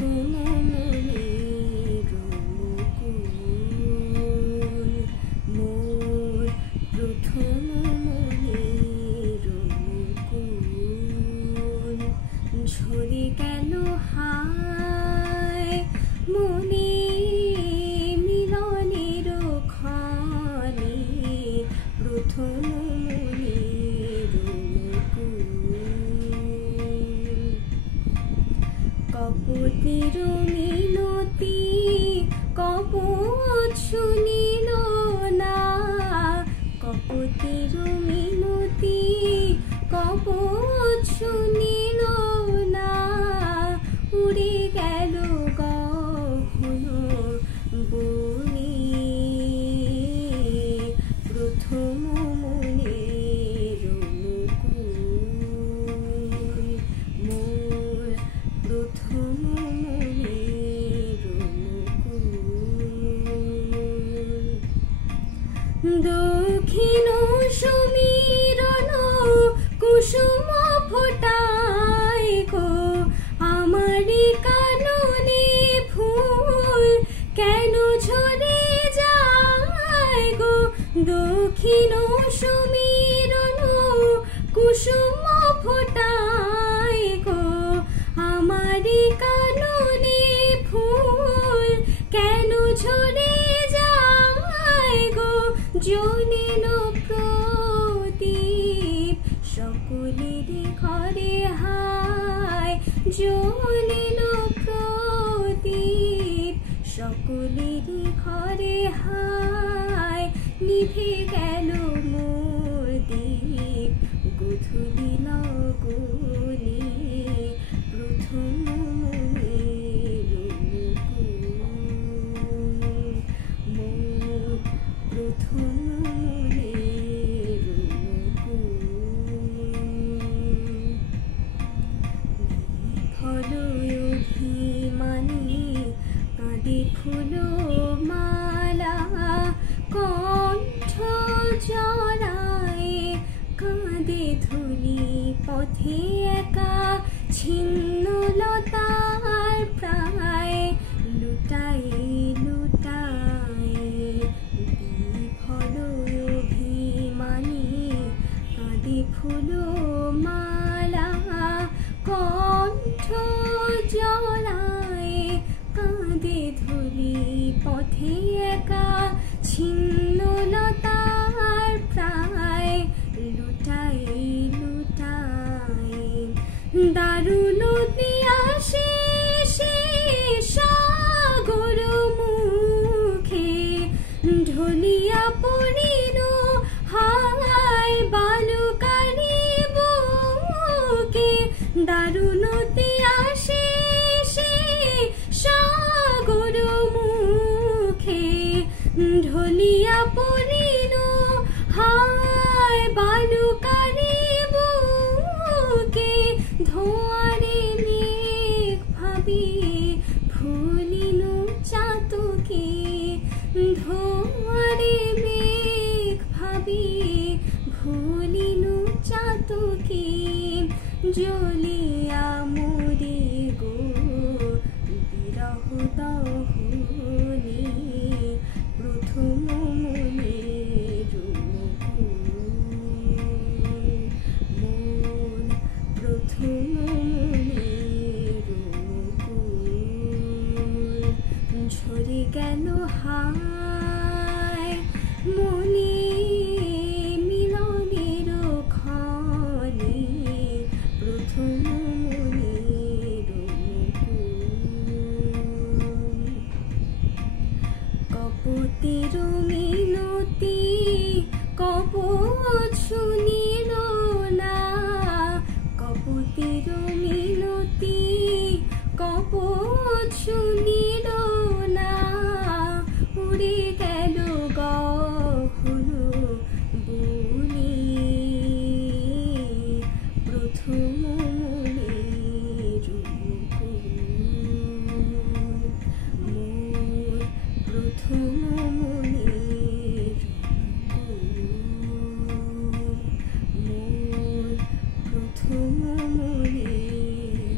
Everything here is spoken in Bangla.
প্রথম মনের মুকুল, মোর প্রথম মনের মুকুল ঝরে গেল হায় মনে মিলনের ক্ষণে, প্রথম মনের মুকুল। কপটের মিনতি কপট শুনিল না, কপটের মিনতি কপট শুনিল না, উড়ে গেল গহন বনে, প্রথম মনের মুকুল, মোর প্রথম মনের মুকুল। দক্ষিণ সমীরণ কুসুম ফোটায় গো, আমারি কাননে ফুল কেন ঝরে যায় গো, দক্ষিণ সমীরণ কুসুম ফোটায় গো, আমারি কাননে ফুল কেন ঝরে যায় গো, জ্বলেন প্রদীপ সকলের ঘরে হায়, জ্বলেন প্রদীপ সকলের ঘরে হায়, নিভে গেল মোর দীপ গোধূলি লগনে, প্রথম মনের মুকুল, মোর প্রথম মনের মুকুল। বিফল অভিমানে কাঁদে ফুল মালা, কণ্ঠ জড়ায় কাঁদে ধূলি পথে একা, ছিন্ন লতার প্রায় লুটাই লুটাই, বিফল অভিমানে কাঁদে ফুল মালা, কণ্ঠ জড়ায় কাঁদে ধূলি পথে একা, ছিন্ন লতার প্রায় লুটাই লুটাই, দারুণ আসে সে সাগর মুখে, ঢলিয়া পড়িল হায় বালুকারি বুকে, দারুণ আসে সে সাগর মুখে, ঢলিয়া পড়িল হায় বালুকারি বুকে, ধোয়ারে মেঘ ভাবি ভুলিল চাতকে, ধোয়ারে মেঘ ভাবি ভুলিল চাতকে, জ্বলিয়া মরে গো বিরহ দহনে, প্রথম মনের মুকুল, মোর প্রথম মনের মুকুল ঝরে গেল হায় মনে মিলনের ক্ষণে, প্রথম মনের মুকুল। কপটের মিনতি কপট শুনিল না, কপটের মিনতি কপট শুনিল না, উড়ে গেল গহন বনে, প্রথম মনের মুকুল, মোর প্রথম মনের মুকুল, মোর প্রথম মনের